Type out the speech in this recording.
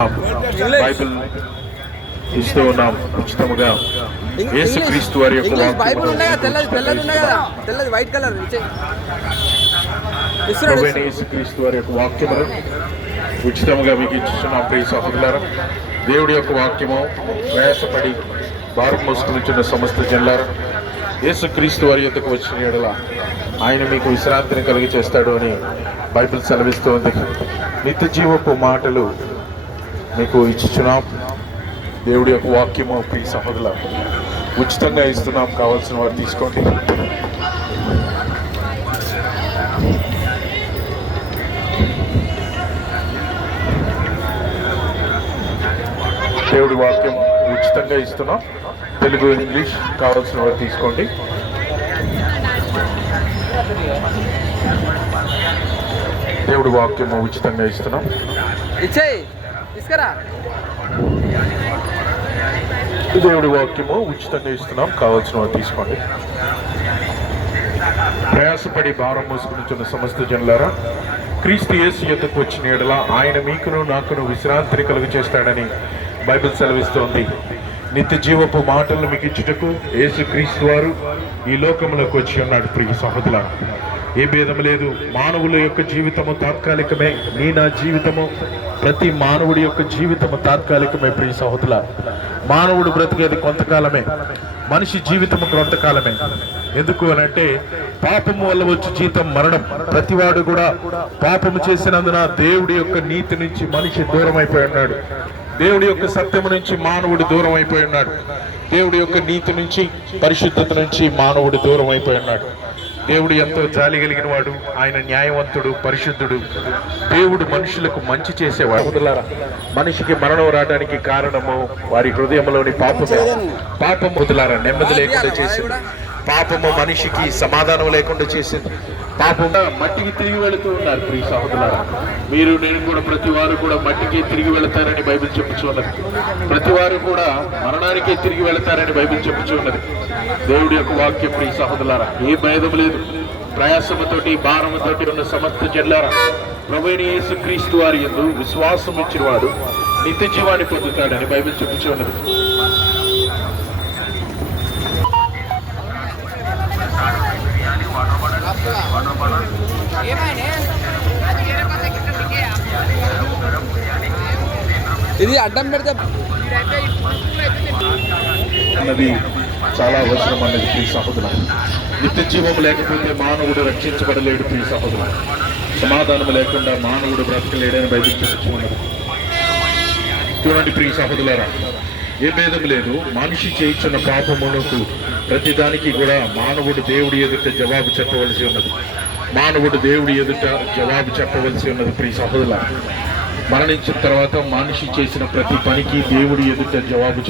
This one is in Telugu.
బైబిల్ ఇస్తూ ఉన్నాం ఉచితముగా. యేసుక్రీస్తు వారి యొక్క బైబిల్ ఉన్నాయి కదా, తెల్లది ఉన్నాయి కదా, తెల్లది వైట్ కలర్ యేసుక్రీస్తు వారి యొక్క వాక్యమును ఉచితముగా మీకు ఇస్తున్నాం. ప్రియ సహోదరులారా, దేవుడి యొక్క వాక్యము ప్రయాసపడి భారం మోసుకునిచున్న సమస్త జనులారా, యేసుక్రీస్తు వారి యొద్దకు వచ్చిన యెడల ఆయన మీకు విశ్రాంతిని కలిగి చేస్తాడు అని బైబిల్ సెలవిస్తోంది. నిత్య జీవపు మాటలు మీకు ఇచ్చుచున్నాం. దేవుడి యొక్క వాక్యము ప్రియ సహోదరుల ఉచితంగా ఇస్తున్నాం. కావాల్సిన వారు తీసుకోండి. దేవుడి వాక్యం ఉచితంగా ఇస్తున్నాం. తెలుగు, ఇంగ్లీష్ కావాల్సిన వారు తీసుకోండి. దేవుడి వాక్యము ఉచితంగా ఇస్తున్నాం. దేవుడి వాక్యము ఉచితంగా ఇస్తున్నాం. కావాల్సిన వారు తీసుకోండి. ప్రయాసపడి భారం మోసుకునిచున్న సమస్త జనులారా, క్రీస్తు యేసు యొద్దకు వచ్చిన యెడల ఆయన మీకును నాకును విశ్రాంతిని కలుగు చేస్తాడని బైబిల్ సెలవిస్తోంది. నిత్య జీవపు మాటలను మీకు ఇచ్చుటకు యేసు క్రీస్తు వారు ఈ లోకంలోకి వచ్చి ఉన్నాడు. ప్రియ సహోదరులారా, ఏ భేదం లేదు. మానవుల యొక్క జీవితము తాత్కాలికమే. నా జీవితము, ప్రతి మానవుడి యొక్క జీవితము తాత్కాలికమే. ప్రియ సహోదరులారా, మానవుడు బ్రతికేది కొంతకాలమే, మనిషి జీవితము కొంతకాలమే. ఎందుకు అనంటే పాపము వల్ల వచ్చి జీతం మరణం. ప్రతివాడు కూడా పాపము చేసినందున దేవుడి యొక్క నీతి నుంచి మనిషి దూరం అయిపోయి ఉన్నాడు. దేవుడి యొక్క సత్యము నుంచి మానవుడు దూరం అయిపోయి ఉన్నాడు. దేవుడి యొక్క నీతి నుంచి, పరిశుద్ధత నుంచి మానవుడు దూరం అయిపోయి ఉన్నాడు. దేవుడు ఎంతో జాలి కలిగిన వాడు. ఆయన న్యాయవంతుడు, పరిశుద్ధుడు. దేవుడు మనుషులకు మంచి చేసేవాడు. వదలారా, మనిషికి మరణం రావడానికి కారణము వారి హృదయంలోని పాపమే. పాపం వదలారా నెమ్మది లేకుండా చేసింది. పాపము మనిషికి సమాధానం లేకుండా చేసింది. పాపంగా మట్టికి తిరిగి వెళుతూ ఉన్నారు. ప్రియ సహోదరులారా, మీరు నేను కూడా ప్రతి వారు కూడా మట్టికి తిరిగి వెళతారని బైబిల్ చెప్పుచున్నది. ప్రతి వారు కూడా మరణానికే తిరిగి వెళతారని బైబిల్ చెప్పుచున్నది. దేవుడి యొక్క వాక్యం ప్రియ సహోదరులారా, ఏ భేదం లేదు. ప్రయాసముతోటి భారముతోటి ఉన్న సమస్త జనులారా, ప్రభువైన యేసుక్రీస్తు వారి యందు విశ్వాసం ఇచ్చిన వాడు నిత్య జీవాన్ని పొందుతాడని బైబిల్ చెప్పుచున్నది. ఇది అడ్డం పెడితే అన్నది చాలా అవసరం అన్నది ప్రియ సహోదరులారా. నిత్య జీవం లేకపోతే మానవుడు రక్షించబడలేడు. ప్రియ సహోదరులారా, సమాధానం లేకుండా మానవుడు బ్రతకలేడని బైబిల్ చెప్పుచున్నది. చూడండి ప్రియ సహోదరులారా, ఏ భేదం లేదు. మనిషి చేయించిన పాపమునకు ప్రతిదానికి కూడా మానవుడు దేవుడి ఎదుట జవాబు చెప్పవలసి ఉన్నది. మానవుడు దేవుడి ఎదుట జవాబు చెప్పవలసి ఉన్నది. ప్రియ సహోదరులారా, మరణించిన తర్వాత మనిషి చేసిన ప్రతి పనికి దేవుడి ఎదుట జవాబు